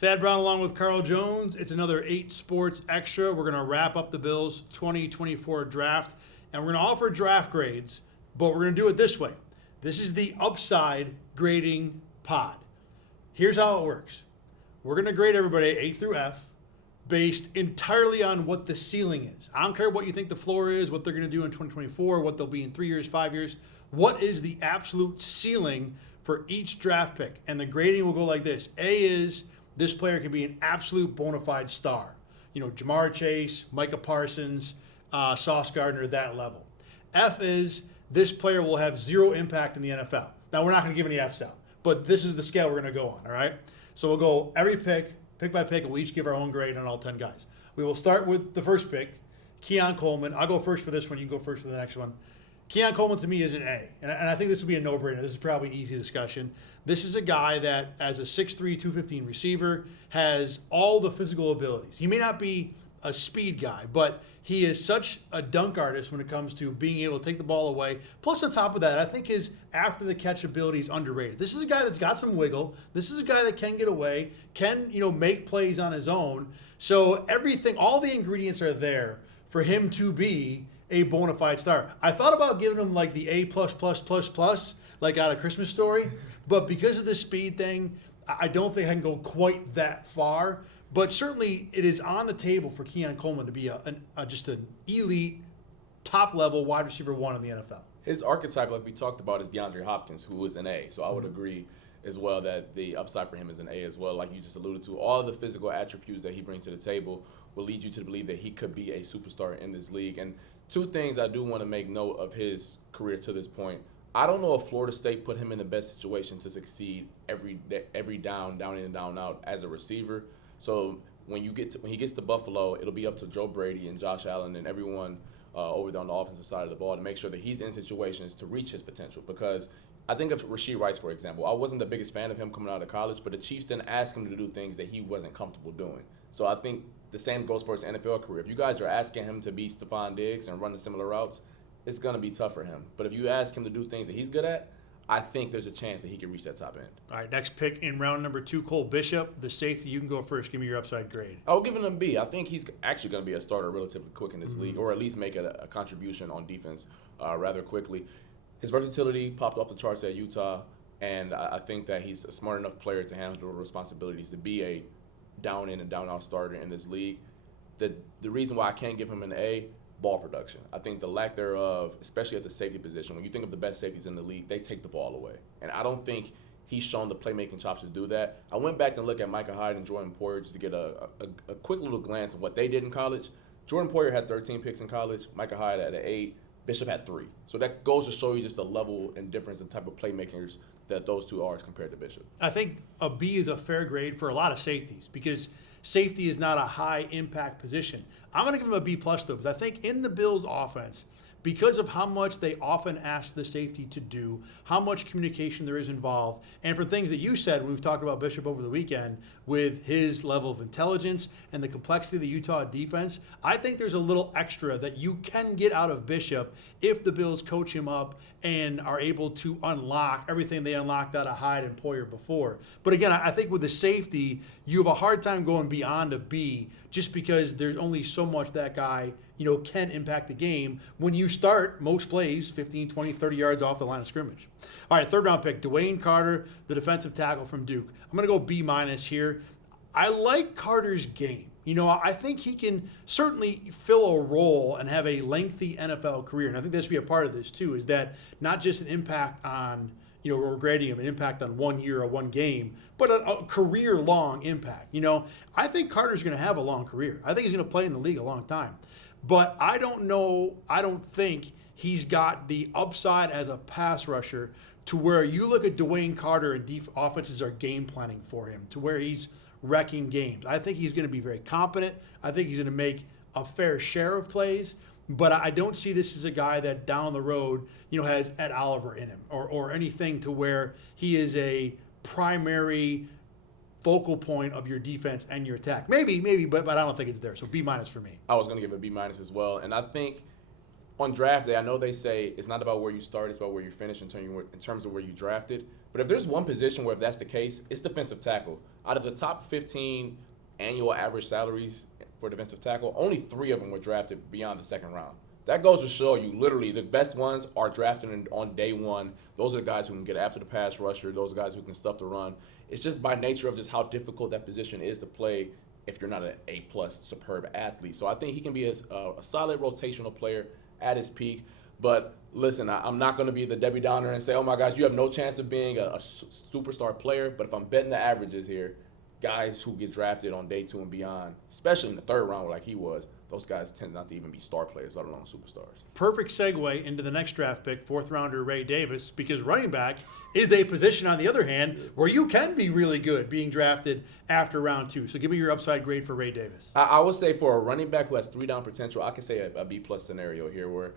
Thad Brown along with Carl Jones. It's another 8 Sports Extra. We're going to wrap up the Bills 2024 draft, and we're going to offer draft grades, but we're going to do it this way. This is the upside grading pod. Here's how it works. We're going to grade everybody A through F based entirely on what the ceiling is. I don't care what you think the floor is, what they're going to do in 2024, what they'll be in 3 years, 5 years. What is the absolute ceiling for each draft pick? And the grading will go like this. A is this player can be an absolute bona fide star. You know, Jamar Chase, Micah Parsons, Sauce Gardner, that level. F is this player will have zero impact in the NFL. Now, we're not going to give any Fs out, but this is the scale we're going to go on, all right? So we'll go every pick by pick, and we'll each give our own grade on all 10 guys. We will start with the first pick, Keon Coleman. I'll go first for this one. You can go first for the next one. Keon Coleman, to me, is an A, and I think this will be a no-brainer. This is probably an easy discussion. This is a guy that, as a 6'3", 215 receiver, has all the physical abilities. He may not be a speed guy, but he is such a dunk artist when it comes to being able to take the ball away. Plus, on top of that, I think his after-the-catch ability is underrated. This is a guy that's got some wiggle. This is a guy that can get away, can make plays on his own. So everything, all the ingredients are there for him to be a bona fide star. I thought about giving him like the A++++, like out of Christmas Story, but because of this speed thing, I don't think I can go quite that far. But certainly it is on the table for Keon Coleman to be just an elite, top-level wide receiver 1 in the NFL. His archetype, like we talked about, is DeAndre Hopkins, who is an A. So I would agree as well that the upside for him is an A as well. Like you just alluded to, all the physical attributes that he brings to the table will lead you to believe that he could be a superstar in this league. And two things I do want to make note of his career to this point. I don't know if Florida State put him in the best situation to succeed every down in and down out as a receiver. So when he gets to Buffalo, it'll be up to Joe Brady and Josh Allen and everyone over there on the offensive side of the ball to make sure that he's in situations to reach his potential. Because I think of Rashee Rice, for example. I wasn't the biggest fan of him coming out of college, but the Chiefs didn't ask him to do things that he wasn't comfortable doing. So I think the same goes for his NFL career. If you guys are asking him to be Stephon Diggs and run the similar routes, it's going to be tough for him. But if you ask him to do things that he's good at, I think there's a chance that he can reach that top end. All right, next pick in round number 2, Cole Bishop, the safety. You can go first. Give me your upside grade. I'll give him a B. I think he's actually going to be a starter relatively quick in this league, or at least make a contribution on defense rather quickly. His versatility popped off the charts at Utah, and I think that he's a smart enough player to handle the responsibilities to be a down-in and down-out starter in this league. The reason why I can't give him an A, ball production. I think the lack thereof, especially at the safety position, when you think of the best safeties in the league, they take the ball away. And I don't think he's shown the playmaking chops to do that. I went back and looked at Micah Hyde and Jordan Poyer just to get a quick little glance of what they did in college. Jordan Poyer had 13 picks in college. Micah Hyde had 8. Bishop had 3. So that goes to show you just the level and difference in type of playmakers that those two are as compared to Bishop. I think a B is a fair grade for a lot of safeties because safety is not a high-impact position. I'm going to give him a B+, though, because I think in the Bills' offense, because of how much they often ask the safety to do, how much communication there is involved, and for things that you said when we've talked about Bishop over the weekend with his level of intelligence and the complexity of the Utah defense, I think there's a little extra that you can get out of Bishop if the Bills coach him up and are able to unlock everything they unlocked out of Hyde and Poyer before. But again, I think with the safety, you have a hard time going beyond a B just because there's only so much that guy can impact the game when you start most plays 15, 20, 30 yards off the line of scrimmage. All right, third round pick, Dwayne Carter, the defensive tackle from Duke. I'm going to go B- here. I like Carter's game. I think he can certainly fill a role and have a lengthy NFL career. And I think that should be a part of this too, is that not just an impact on, we're grading him an impact on 1 year or 1 game, but a career-long impact. I think Carter's going to have a long career. I think he's going to play in the league a long time. But I don't think he's got the upside as a pass rusher to where you look at Dwayne Carter and offenses are game planning for him, to where he's wrecking games. I think he's going to be very competent. I think he's going to make a fair share of plays, but I don't see this as a guy that down the road, has Ed Oliver in him or anything to where he is a primary focal point of your defense and your attack. Maybe, but I don't think it's there. So B- for me. I was going to give a B- as well. And I think on draft day, I know they say it's not about where you start, it's about where you finish in terms of where you drafted. But if there's one position where if that's the case, it's defensive tackle. Out of the top 15 annual average salaries for defensive tackle, only 3 of them were drafted beyond the second round. That goes to show you, literally, the best ones are drafted on day one. Those are the guys who can get after the pass rusher. Those are guys who can stuff the run. It's just by nature of just how difficult that position is to play if you're not an A-plus superb athlete. So I think he can be a solid rotational player at his peak. But listen, I'm not going to be the Debbie Downer and say, oh my gosh, you have no chance of being a superstar player. But if I'm betting the averages here, guys who get drafted on day 2 and beyond, especially in the 3rd round like he was, those guys tend not to even be star players, let alone superstars. Perfect segue into the next draft pick, 4th rounder Ray Davis, because running back is a position, on the other hand, where you can be really good being drafted after round 2. So give me your upside grade for Ray Davis. I would say for a running back who has 3-down potential, I could say a B-plus scenario here where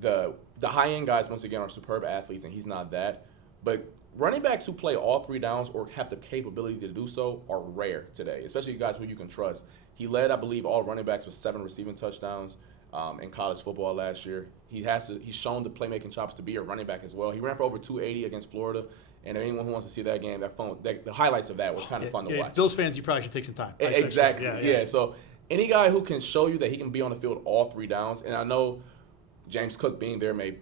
the high-end guys, once again, are superb athletes, and he's not that. But running backs who play all 3 downs or have the capability to do so are rare today, especially guys who you can trust. He led, I believe, all running backs with 7 receiving touchdowns in college football last year. He's shown the playmaking chops to be a running back as well. He ran for over 280 against Florida, and anyone who wants to see that game, the highlights of that were kind of fun to watch. Those fans, you probably should take some time. Exactly. Yeah. So any guy who can show you that he can be on the field all 3 downs, and I know James Cook being there may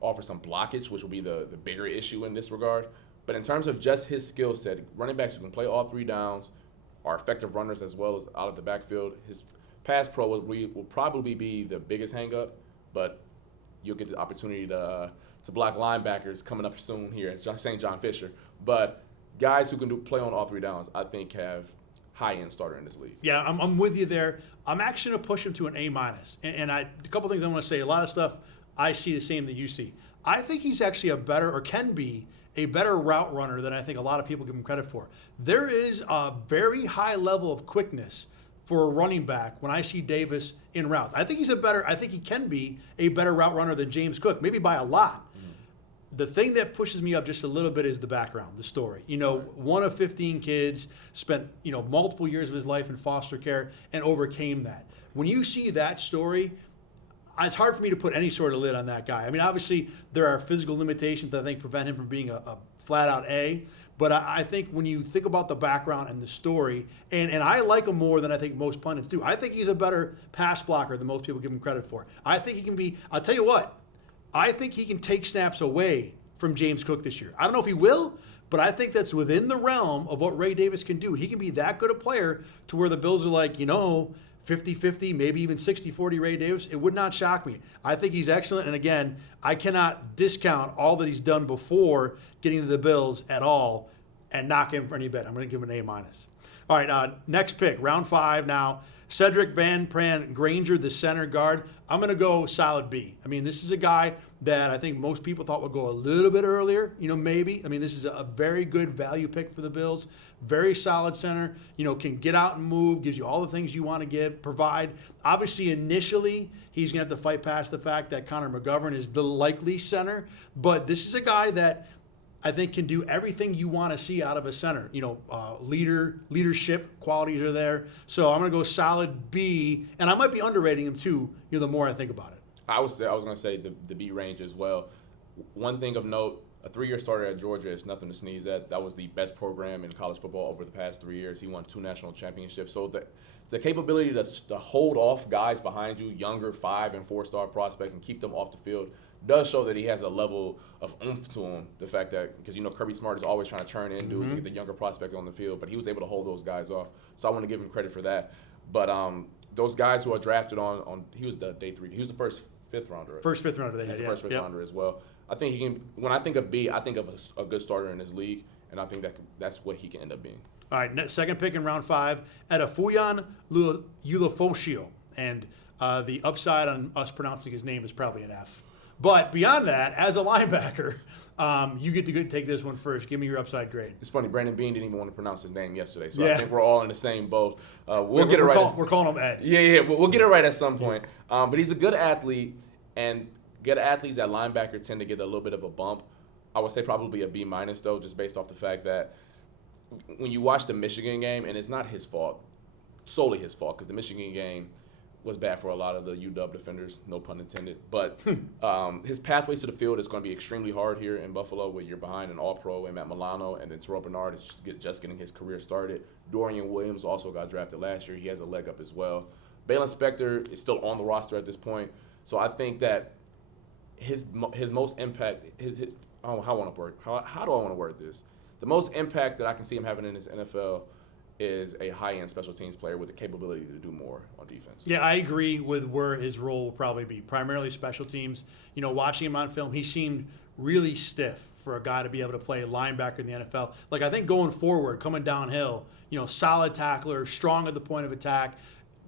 offer some blockage, which will be the bigger issue in this regard. But in terms of just his skill set, running backs who can play all 3 downs are effective runners as well as out of the backfield. His pass pro will probably be the biggest hang-up, but you'll get the opportunity to block linebackers coming up soon here at St. John Fisher. But guys who can play on all 3 downs, I think, have high-end starter in this league. Yeah, I'm with you there. I'm actually going to push him to an A-. And a couple things I want to say. A lot of stuff I see the same that you see. I think he's actually can be a better route runner than I think a lot of people give him credit for. There is a very high level of quickness for a running back when I see Davis in routes. I think he can be a better route runner than James Cook, maybe by a lot. The thing that pushes me up just a little bit is the background, the story. One of 15 kids, spent, multiple years of his life in foster care and overcame that. When you see that story, it's hard for me to put any sort of lid on that guy. I mean, obviously, there are physical limitations that I think prevent him from being a flat-out A. But I think when you think about the background and the story, and I like him more than I think most pundits do. I think he's a better pass blocker than most people give him credit for. I think he can be, I'll tell you what, I think he can take snaps away from James Cook this year. I don't know if he will, but I think that's within the realm of what Ray Davis can do. He can be that good a player to where the Bills are like, 50-50, maybe even 60-40 Ray Davis. It would not shock me. I think he's excellent. And again, I cannot discount all that he's done before getting to the Bills at all and knock him for any bet. I'm going to give him an A-. All right, next pick, round 5 now. Cedric Van Pran-Granger, the center guard. I'm going to go solid B. I mean, this is a guy that I think most people thought would go a little bit earlier, maybe. I mean, this is a very good value pick for the Bills. Very solid center, can get out and move, gives you all the things you want to provide. Obviously, initially, he's going to have to fight past the fact that Connor McGovern is the likely center. But this is a guy that I think can do everything you want to see out of a center. Leadership qualities are there. So I'm going to go solid B, and I might be underrating him too, the more I think about it. I was going to say the B range as well. One thing of note, a 3-year starter at Georgia is nothing to sneeze at. That was the best program in college football over the past 3 years. He won 2 national championships. So the capability to hold off guys behind you, younger 5- and 4-star prospects, and keep them off the field does show that he has a level of oomph to him. The fact that, because Kirby Smart is always trying to churn in dudes to get the younger prospect on the field, but he was able to hold those guys off. So I want to give him credit for that. But those guys who are drafted on he was the day 3. He was the first 5th rounder. Right? First 5th rounder. He's the first 5th rounder as well. I think he can. When I think of B, I think of a good starter in this league, and I think that's what he can end up being. All right, second pick in round 5, Edefuan Ulofoshio, and the upside on us pronouncing his name is probably an F. But beyond that, as a linebacker, you get to take this one first. Give me your upside grade. It's funny, Brandon Bean didn't even want to pronounce his name yesterday, so I think we're all in the same boat. We'll get it right. We're calling him Ed. Yeah, we'll get it right at some point. But he's a good athlete, and good athletes at linebacker tend to get a little bit of a bump. I would say probably a B- though, just based off the fact that when you watch the Michigan game, and it's not his fault, solely his fault, because the Michigan game was bad for a lot of the UW defenders, no pun intended. But his pathway to the field is going to be extremely hard here in Buffalo, where you're behind an All-Pro and Matt Milano, and then Terrell Bernard is just getting his career started. Dorian Williams also got drafted last year. He has a leg up as well. Balin Spector is still on the roster at this point. So I think that his most impact, how do I want to word this? The most impact that I can see him having in this NFL is a high-end special teams player with the capability to do more on defense. Yeah, I agree with where his role will probably be, primarily special teams. You know, watching him on film, he seemed really stiff for a guy to be able to play linebacker in the NFL. Like, I think going forward, coming downhill, you know, solid tackler, strong at the point of attack.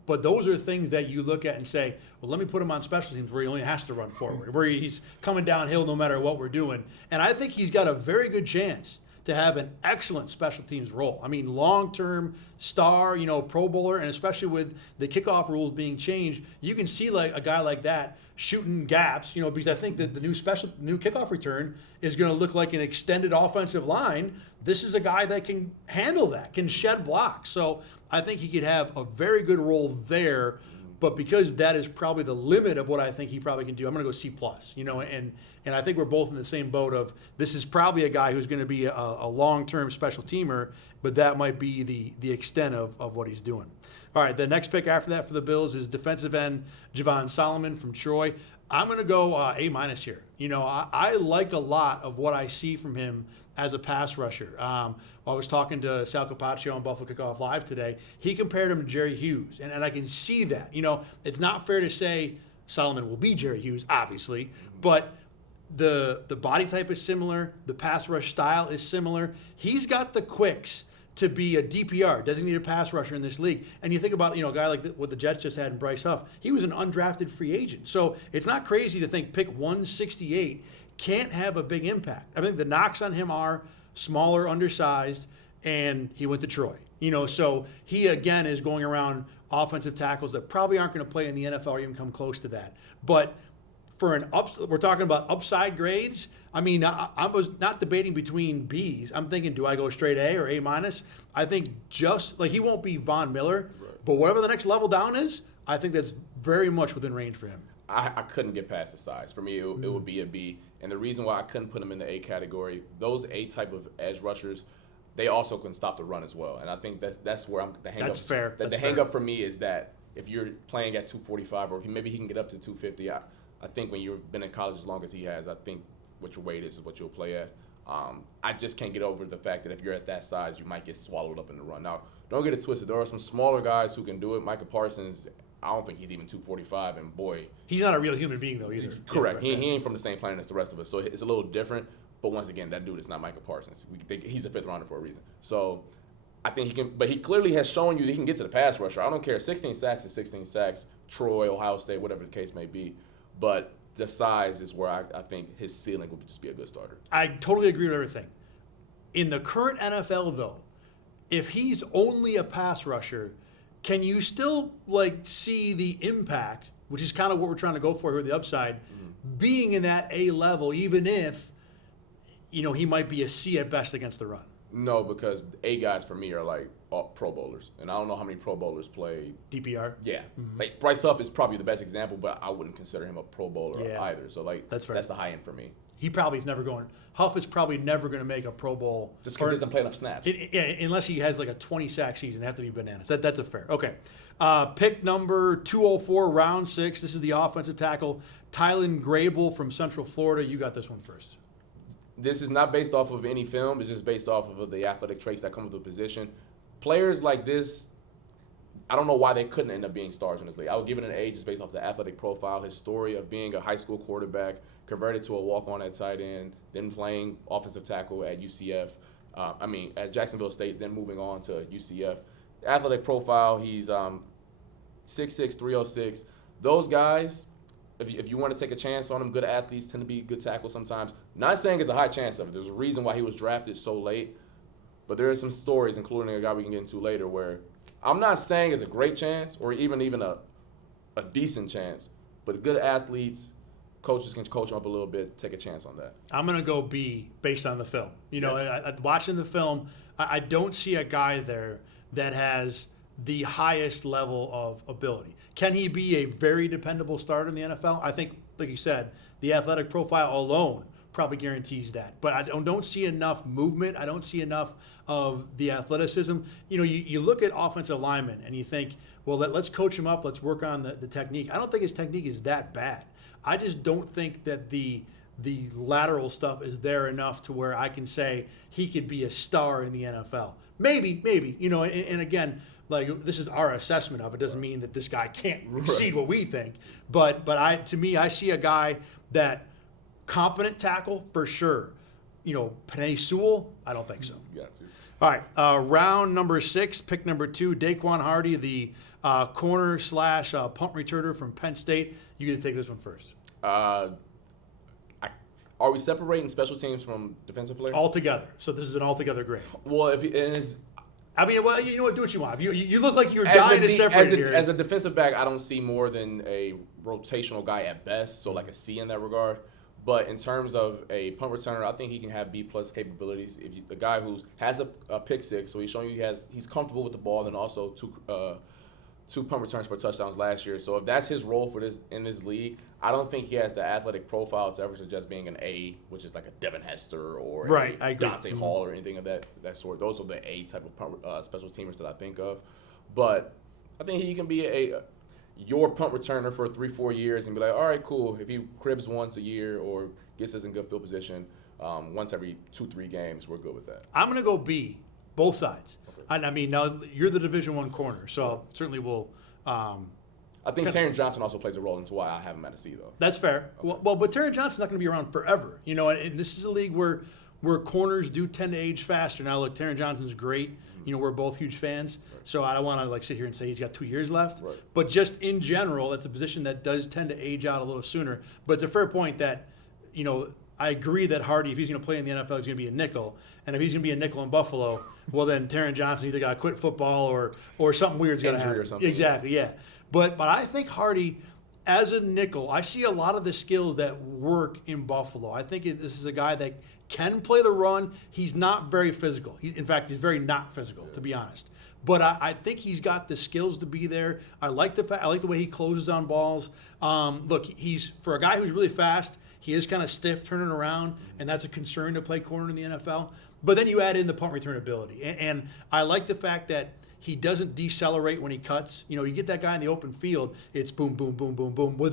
But those are things that you look at and say, well, let me put him on special teams where he only has to run forward, where he's coming downhill no matter what we're doing. And I think he's got a very good chance to have an excellent special teams role. I mean, long-term star, you know, Pro Bowler, and especially with the kickoff rules being changed, you can see like a guy like that shooting gaps, you know, because I think that the new kickoff return is going to look like an extended offensive line. This is a guy that can handle that, can shed blocks. So I think he could have a very good role there. But because that is probably the limit of what I think he probably can do, I'm going to go C+. You know, and I think we're both in the same boat of this is probably a guy who's going to be a long-term special teamer, but that might be the extent of what he's doing. All right, the next pick after that for the Bills is defensive end Javon Solomon from Troy. I'm going to go A- here. You know, I like a lot of what I see from him as a pass rusher. I was talking to Sal Capaccio on Buffalo Kickoff Live today. He compared him to Jerry Hughes, and I can see that. You know, it's not fair to say Solomon will be Jerry Hughes, obviously, but the body type is similar. The pass rush style is similar. He's got the quicks to be a DPR, designated pass rusher in this league. And you think about, you know, a guy like what the Jets just had in Bryce Huff. He was an undrafted free agent. So it's not crazy to think pick 168 can't have a big impact. I think the knocks on him are smaller, undersized, and he went to Troy. You know, so he, again, is going around offensive tackles that probably aren't going to play in the NFL or even come close to that. But for we're talking about upside grades. I mean, I was not debating between B's. I'm thinking, do I go straight A or A-? I think just, like, he won't be Von Miller, right, but whatever the next level down is, I think that's very much within range for him. I couldn't get past the size. For me, it would be a B. And the reason why I couldn't put him in the A category, those A type of edge rushers, they also can stop the run as well. And I think that's where the hang-up. That's fair. The hang-up for me is that if you're playing at 245 or if maybe he can get up to 250, I think when you've been in college as long as he has, I think what your weight is what you'll play at. I just can't get over the fact that if you're at that size, you might get swallowed up in the run. Now, don't get it twisted. There are some smaller guys who can do it. Micah Parsons, I don't think he's even 245, and boy. He's not a real human being, though, either. Correct. He ain't from the same planet as the rest of us, so it's a little different. But once again, that dude is not Micah Parsons. He's a fifth rounder for a reason. So I think he can, but he clearly has shown you that he can get to the pass rusher. I don't care. 16 sacks is 16 sacks, Troy, Ohio State, whatever the case may be. But the size is where I think his ceiling would just be a good starter. I totally agree with everything. In the current NFL, though, if he's only a pass rusher, can you still see the impact, which is kind of what we're trying to go for here, the upside, being in that A level, even if, you know, he might be a C at best against the run? No, because A guys for me are like Pro Bowlers, and I don't know how many Pro Bowlers play DPR. Yeah, like Bryce Huff is probably the best example, but I wouldn't consider him a Pro Bowler either. So that's the high end for me. Huff is probably never going to make a Pro Bowl. Just because he doesn't play enough snaps. Unless he has like a 20-sack season. It have to be bananas. That's a fair. Okay. Pick number 204, round 6. This is the offensive tackle, Tylan Grable from Central Florida. You got this one first. This is not based off of any film. It's just based off of the athletic traits that come with the position. Players like this, I don't know why they couldn't end up being stars in this league. I would give it an A just based off the athletic profile, his story of being a high school quarterback, converted to a walk-on at tight end, then playing offensive tackle at at Jacksonville State, then moving on to UCF. Athletic profile, he's 6'6", 306. Those guys, if you want to take a chance on them, good athletes tend to be good tackles sometimes. Not saying it's a high chance of it. There's a reason why he was drafted so late. But there are some stories, including a guy we can get into later, where I'm not saying it's a great chance or even a decent chance, but good athletes, coaches can coach them up a little bit, take a chance on that. I'm going to go B based on the film. You know, watching the film, I don't see a guy there that has the highest level of ability. Can he be a very dependable starter in the NFL? I think, like you said, the athletic profile alone probably guarantees that. But I don't see enough movement. I don't see enough of the athleticism. You look at offensive linemen and you think, well, let's coach him up. Let's work on the technique. I don't think his technique is that bad. I just don't think that the lateral stuff is there enough to where I can say he could be a star in the NFL. Maybe. And again, like, this is our assessment of it. Doesn't mean that this guy can't exceed what we think. But to me, I see a guy that competent tackle for sure. Penei Sewell, I don't think so. Got you. All right, round number 6, pick number 2, Daequan Hardy, the corner / punt returner from Penn State. You get to take this one first. Are we separating special teams from defensive players? Altogether. So this is an altogether grade. Well, if it is. I mean, well, you know what? Do what you want. You look like you're dying to separate here. As a defensive back, I don't see more than a rotational guy at best, so like a C in that regard. But in terms of a punt returner, I think he can have B+ capabilities. The guy who has a pick six, so he's showing you he's comfortable with the ball, and also two punt returns for touchdowns last year. So if that's his role in this league, I don't think he has the athletic profile to ever suggest being an A, which is like a Devin Hester or a Dante Hall or anything of that sort. Those are the A type of special teamers that I think of. But I think he can be your punt returner for 3-4 years and be like, all right, cool. If he cribs once a year or gets us in good field position once every 2-3 games, we're good with that. I'm going to go B, both sides. Okay. I mean, now you're the Division I corner, so certainly we'll. I think Taron Johnson also plays a role into why I have him at a C, though. That's fair. Okay. Well, but Taron Johnson's not going to be around forever, and this is a league where corners do tend to age faster. Now, look, Taron Johnson's great. We're both huge fans, so I don't want to sit here and say he's got 2 years left. Right. But just in general, that's a position that does tend to age out a little sooner. But it's a fair point that, I agree that Hardy, if he's going to play in the NFL, he's going to be a nickel. And if he's going to be a nickel in Buffalo, well, then Taron Johnson either got to quit football or something weird's going to happen. Or something. Exactly, yeah. But I think Hardy, as a nickel, I see a lot of the skills that work in Buffalo. I think this is a guy that can play the run. He's not very physical. In fact, he's very not physical, to be honest. But I think he's got the skills to be there. I like the way he closes on balls. Look, he's for a guy who's really fast. He is kind of stiff turning around, and that's a concern to play corner in the NFL. But then you add in the punt return ability, and I like the fact that he doesn't decelerate when he cuts. You get that guy in the open field, it's boom, boom, boom, boom, boom.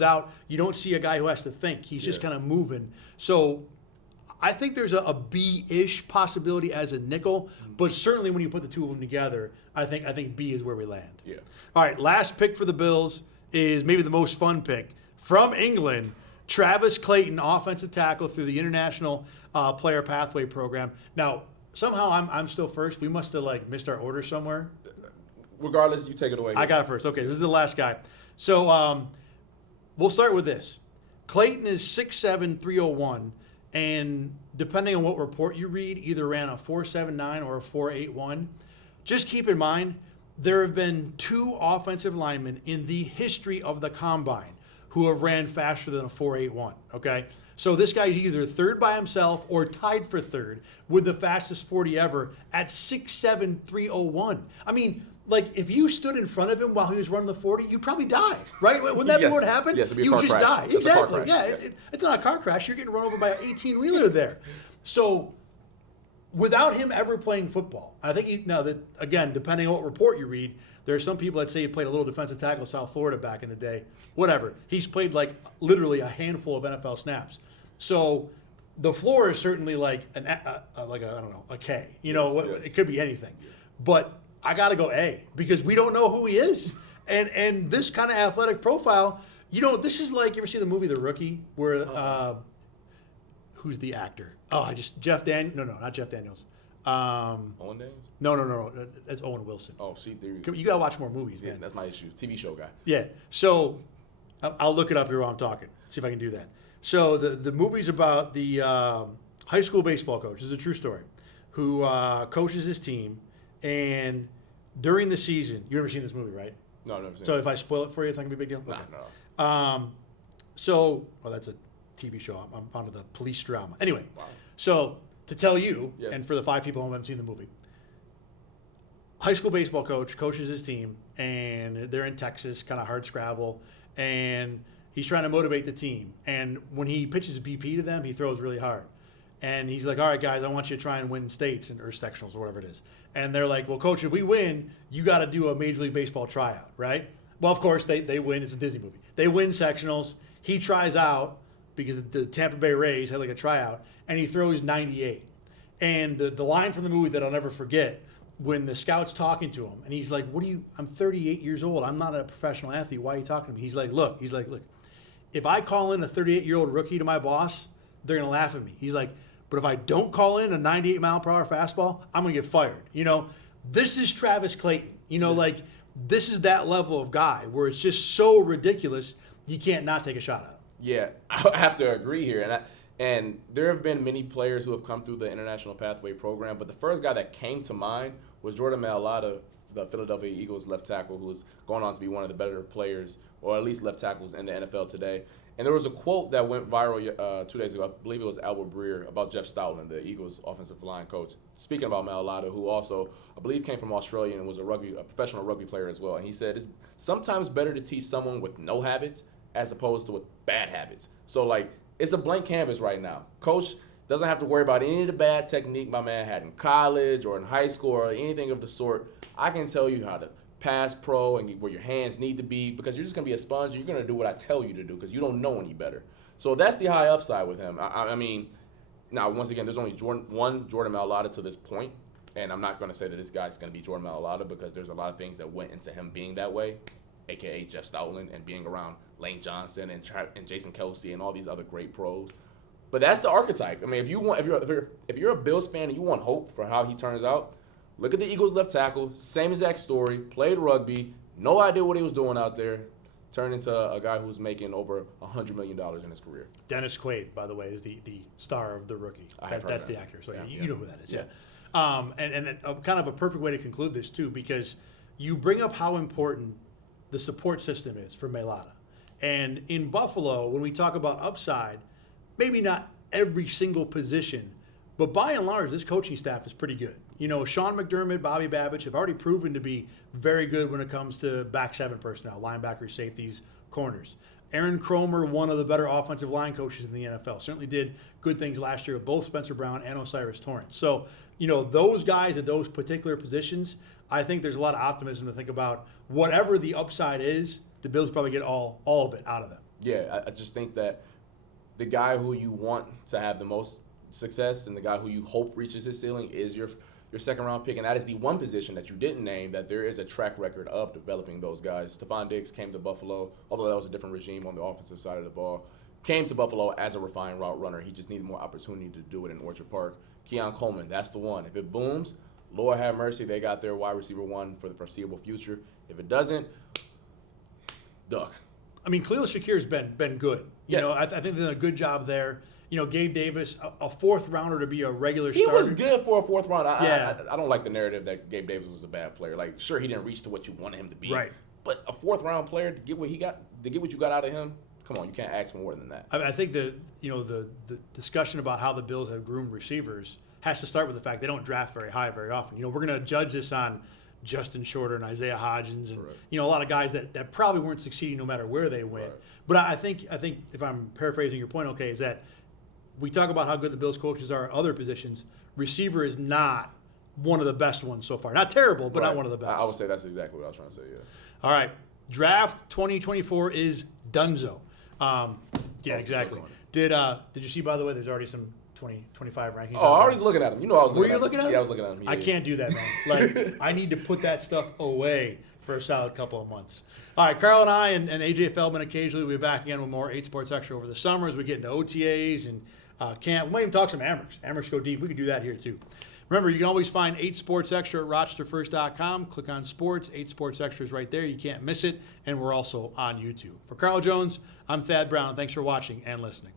You don't see a guy who has to think. He's just kind of moving. So I think there's a B-ish possibility as a nickel, but certainly when you put the two of them together, I think B is where we land. Yeah. All right, last pick for the Bills is maybe the most fun pick. From England, Travis Clayton, offensive tackle through the International Player Pathway Program. Now, somehow I'm still first. We must have missed our order somewhere. Regardless, you take it away. I got it first. Okay, this is the last guy. So we'll start with this. Clayton is 6'7", 301, and depending on what report you read, either ran a 4.79 or a 4.81. Just keep in mind, there have been 2 offensive linemen in the history of the combine who have ran faster than a 4.81, okay? So this guy's either third by himself or tied for third with the fastest 40 ever at 6'7", 301. I mean, if you stood in front of him while he was running the 40, you'd probably die, right? Wouldn't that be what happened? Yes, it'd be a you car just crash. die. It's Exactly. a car crash. Yeah, it's not a car crash. You're getting run over by an 18-wheeler there. So without him ever playing football, I think again, depending on what report you read, there are some people that say he played a little defensive tackle in South Florida back in the day. Whatever. He's played literally a handful of NFL snaps. So the floor is certainly a K. Yes. It could be anything. But I got to go A because we don't know who he is. And this kind of athletic profile, this is you ever see the movie The Rookie where who's the actor? Jeff Daniels. No, not Jeff Daniels. Owen Daniels? No. That's Owen Wilson. Oh, see, there you got to watch more movies, man. That's my issue. TV show guy. Yeah. So I'll look it up here while I'm talking. See if I can do that. So the movie's about the high school baseball coach. This is a true story. Who coaches his team, and during the season, you've never seen this movie, right? No, I've never seen it. So if I spoil it for you, it's not gonna be a big deal. Nah, okay. No. That's a TV show. I'm onto the police drama. Anyway, Wow. so to tell you, Yes. and for the 5 people who haven't seen the movie, high school baseball coach coaches his team, and they're in Texas, kind of hard scrabble, and he's trying to motivate the team. And when he pitches a BP to them, he throws really hard. And he's like, all right, guys, I want you to try and win states or sectionals or whatever it is. And they're like, well, coach, if we win, you got to do a Major League Baseball tryout, right? Well, of course, they win. It's a Disney movie. They win sectionals. He tries out because the Tampa Bay Rays had like a tryout, and he throws 98. And the line from the movie that I'll never forget, when the scout's talking to him, and he's like, I'm 38 years old. I'm not a professional athlete. Why are you talking to me? He's like, look, if I call in a 38-year-old rookie to my boss, they're going to laugh at me. He's like, but if I don't call in a 98-mile-per-hour fastball, I'm going to get fired. This is Travis Clayton. This is that level of guy where it's just so ridiculous you can't not take a shot at him. Yeah, I have to agree here. And there have been many players who have come through the International Pathway Program, but the first guy that came to mind was Jordan Mailata, the Philadelphia Eagles left tackle, who is going on to be one of the better players, or at least left tackles in the NFL today. And there was a quote that went viral 2 days ago. I believe it was Albert Breer about Jeff Stoutland, the Eagles offensive line coach, speaking about Mailata, who also, I believe, came from Australia and was a professional rugby player as well. And he said it's sometimes better to teach someone with no habits as opposed to with bad habits. So, it's a blank canvas right now. Coach doesn't have to worry about any of the bad technique my man had in college or in high school or anything of the sort. I can tell you how to pass pro and where your hands need to be, because you're just going to be a sponge. You're going to do what I tell you to do because you don't know any better. So that's the high upside with him. I mean, now, once again, there's only one Jordan Mailata to this point, and I'm not going to say that this guy's going to be Jordan Mailata because there's a lot of things that went into him being that way, a.k.a. Jeff Stoutland, and being around Lane Johnson and Jason Kelsey and all these other great pros. But that's the archetype. I mean, if you're a Bills fan and you want hope for how he turns out, look at the Eagles left tackle, same exact story, played rugby, no idea what he was doing out there, turned into a guy who's making over $100 million in his career. Dennis Quaid, by the way, is the star of The Rookie. That's the actor, so you know who that is. Yeah. And kind of a perfect way to conclude this, too, because you bring up how important the support system is for Mailata. And in Buffalo, when we talk about upside, maybe not every single position, but by and large, this coaching staff is pretty good. Sean McDermott, Bobby Babich have already proven to be very good when it comes to back seven personnel, linebackers, safeties, corners. Aaron Cromer, one of the better offensive line coaches in the NFL, certainly did good things last year with both Spencer Brown and Osiris Torrance. So, those guys at those particular positions, I think there's a lot of optimism to think about whatever the upside is, the Bills probably get all of it out of them. Yeah, I just think that the guy who you want to have the most success and the guy who you hope reaches his ceiling is your second-round pick, and that is the one position that you didn't name that there is a track record of developing those guys. Stephon Diggs came to Buffalo, although that was a different regime on the offensive side of the ball. Came to Buffalo as a refined route runner. He just needed more opportunity to do it in Orchard Park. Keon Coleman, that's the one. If it booms, Lord have mercy, they got their wide receiver one for the foreseeable future. If it doesn't, duck. I mean, Khalil Shakir's been good. Yes. I think they've done a good job there. Gabe Davis, a fourth rounder to be a regular starter. He was good for a fourth round. Yeah. I don't like the narrative that Gabe Davis was a bad player. Sure, he didn't reach to what you wanted him to be. Right. But a fourth round player to get what you got out of him, come on, you can't ask for more than that. I think the discussion about how the Bills have groomed receivers has to start with the fact they don't draft very high very often. We're going to judge this on Justin Shorter and Isaiah Hodgins and a lot of guys that probably weren't succeeding no matter where they went. Right. But I think if I'm paraphrasing your point, okay, is that we talk about how good the Bills coaches are at other positions. Receiver is not one of the best ones so far. Not terrible, but not one of the best. I would say that's exactly what I was trying to say, yeah. All right. Draft 2024 is donezo. Yeah, exactly. Did you see, by the way, there's already some 2025 rankings? Oh, I was looking at them. I was looking at them. Were you looking at them? Yeah, I was looking at them. Yeah, I can't do that, man. I need to put that stuff away for a solid couple of months. All right, Carl and I and AJ Feldman occasionally will be back again with more 8 Sports Extra over the summer as we get into OTAs and camp. We might even talk some Amerks. Amerks go deep. We could do that here, too. Remember, you can always find 8 Sports Extra at RochesterFirst.com. Click on Sports. 8 Sports Extra is right there. You can't miss it. And we're also on YouTube. For Carl Jones, I'm Thad Brown. Thanks for watching and listening.